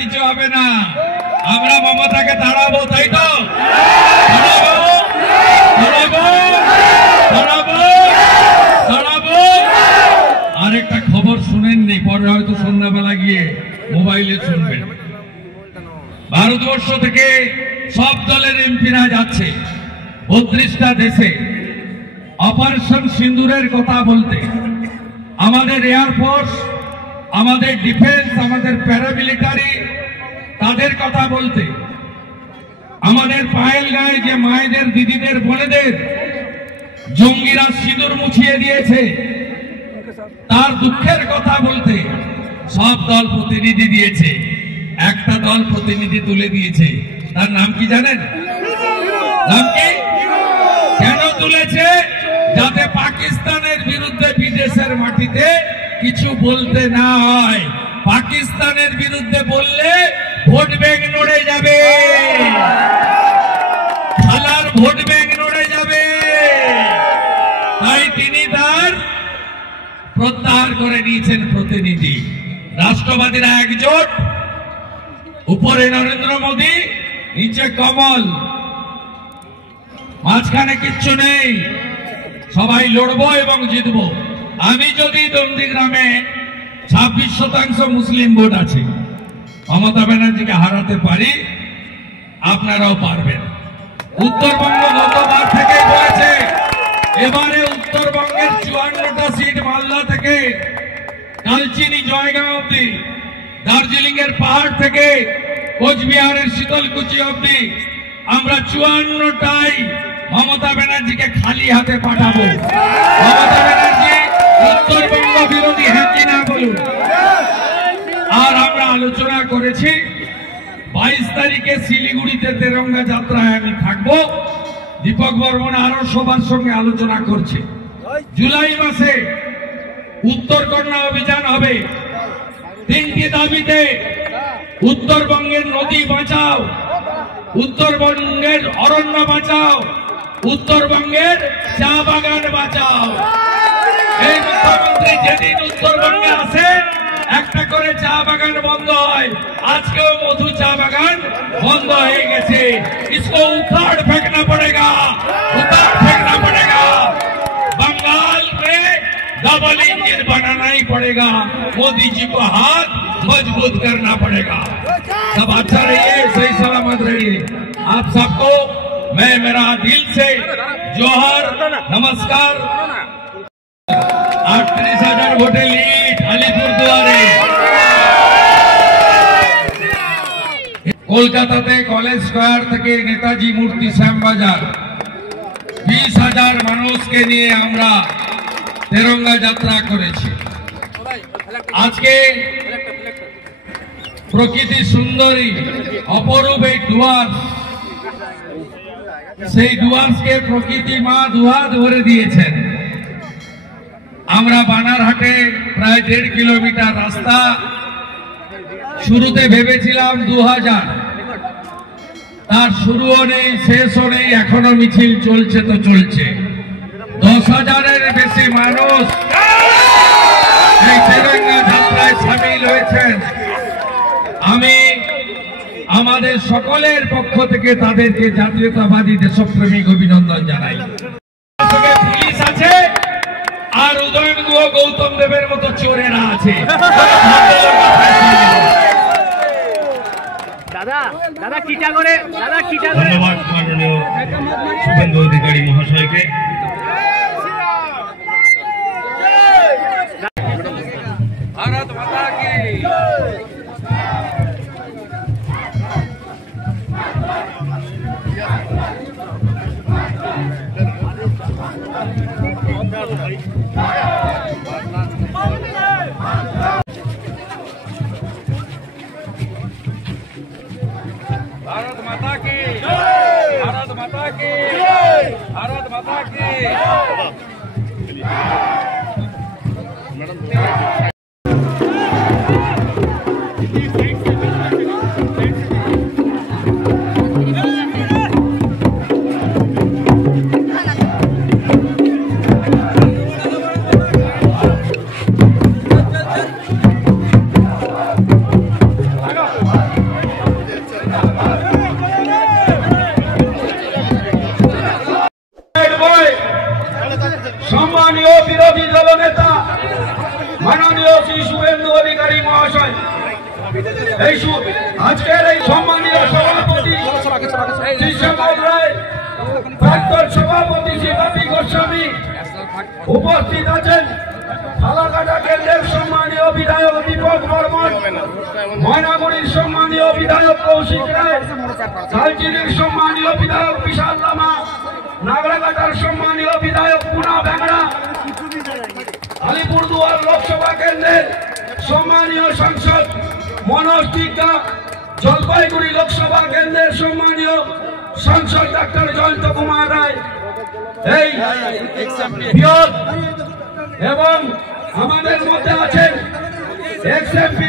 কিছু হবে না, আমরা মমতাকে তাড়াবো, তাই তো? আরেকটা খবর শুনেননি, পরে হয়তো সন্ধ্যাবেলা গিয়ে মোবাইলে শুনবেন। ভারতবর্ষ থেকে সব দলের এমপিরা যাচ্ছে 32টা দেশে অপারেশন সিন্দুরের কথা বলতে। আমাদের এয়ারফোর্স, আমাদের ডিফেন্স, আমাদের প্যারামিলিটারি তাদের কথা বলতে, আমাদের পায়েল গায়ে যে মায়েদের, দিদিদের, বোনেদের জঙ্গিরা সিঁদুর মুছিয়ে দিয়েছে তার দুঃখের কথা বলতে সব দল প্রতিনিধি দিয়েছে। একটা দল প্রতিনিধি তুলে দিয়েছে, তার নাম কি জানেন? নাম কি? কেন তুলেছে? যাতে পাকিস্তানের বিরুদ্ধে বিদেশের মাটিতে কিছু বলতে না হয়। পাকিস্তানের বিরুদ্ধে বললে ভোট ব্যাংক নড়ে যাবে, খেলার ভোট ব্যাংক নড়ে যাবে। তাই তিনি তার প্রত্যাহার করে নিয়েছেন প্রতিনিধি। রাষ্ট্রবাদীরা একজোট, উপরে নরেন্দ্র মোদী, নিচে কমল, মাঝখানে কিচ্ছু নেই। সবাই লড়বো এবং জিতবো। আমি যদি নন্দীগ্রামে 26% মুসলিম ভোট আছে, মমতা ব্যানার্জিকে হারাতে পারি, আপনারাও পারবেন। উত্তরবঙ্গ গতবার থেকে বলেছে, এবারে উত্তরবঙ্গের 54টা সিট মালদা থেকে কালচিনি জয়গাঁও অব্দি, দার্জিলিং এর পাহাড় থেকে কোচবিহারের শীতলকুচি অব্দি আমরা 54টাই মমতা ব্যানার্জিকে খালি হাতে পাঠাবো। মমতা ব্যানার্জি উত্তরবঙ্গ বিরোধী, হ্যাঁ কি না বলুন? আর আমরা আলোচনা করেছি 22 তারিখে শিলিগুড়িতে তেরঙ্গা যাত্রায় আমি থাকবো। দীপক বর্মন আরো সবার সঙ্গে আলোচনা করছে। জুলাই মাসে উত্তরকন্যা অভিযান হবে। 3টি দাবিতে, উত্তরবঙ্গের নদী বাঁচাও, উত্তরবঙ্গের অরণ্য বাঁচাও, উত্তরবঙ্গের চা বাগান বাঁচাও। এই মুখ্যমন্ত্রী যেদিন উত্তরবঙ্গে আসে একটা করে চা বাগান বন্ধ হয়। আজকেও মধু চা বাগান বন্ধ হয়ে গেছে। इसको उखाड़ फेंकना पड़ेगा, उखाड़ फेंकना पड़ेगा। बंगाल में डबल इंजन बनाना ही पड़ेगा। मोदी जी को हाथ मजबूत करना पड़ेगा। सब अच्छा रहिए, सही सलामत रहिए। आप सबको मैं मेरा दिल से जोहर, नमस्कार। 38,000 ভোটে লিড আলিপুরদুয়ারে। কলকাতাতে কলেজ স্কয়ার থেকে নেতাজি মূর্তি শ্যামবাজার 20,000 মানুষকে নিয়ে আমরা তেরঙ্গা যাত্রা করেছি। আজকে প্রকৃতি সুন্দরী, অপরূপ এই ডুয়ার্স, সেই ডুয়ার্সকে প্রকৃতি মা দুহাত ভরে দিয়েছেন। আমরা বানারহাটে প্রায় 1.5 কিলোমিটার রাস্তা, শুরুতে ভেবেছিলাম 2000, তার শুরুও নেই, শেষও নেই, এখনো মিছিল চলছে তো চলছে। 10,000-এর বেশি মানুষ এই তেরঙ্গা যাত্রায় সামিল হয়েছেন। আমি আমাদের সকলের পক্ষ থেকে তাদেরকে জাতীয়তাবাদী দেশপ্রেমিক অভিনন্দন জানাই। পুলিশ আছে আর উদয়নগু গৌতম দেবের মতো চোরেরা আছে। ধন্যবাদ মাননীয় শুভেন্দু অধিকারী মহাশয়কে। भारत माता की भारत माता की, भारत माता की, भारत माता की। আজকের এই সম্মানীয় সভাপতি শ্যামল রায়, প্রাক্তন সভাপতি শিবাপী গোস্বামী উপস্থিত আছেন, ফালাকাটা কেন্দ্রের সম্মানীয় বিধায়ক দীপক বর্মন, ময়নাগুড়ির সম্মানীয় বিধায়ক কৌশিক রায়, ঝালচিনির সম্মানীয় বিধায়ক বিশাল লামা, নাগরাঘাটার সম্মানীয় বিধায়ক পুনা ব্যাংড়া, আলিপুরদুয়ার লোকসভা কেন্দ্রের সম্মানীয় সাংসদ মনোজ টিকা, জলপাইগুড়ি লোকসভা কেন্দ্রের সম্মানীয় সাংসদ ডাক্তার জয়ন্ত কুমার রায়, এই এবং আমাদের মধ্যে আছেন এক্স এমপি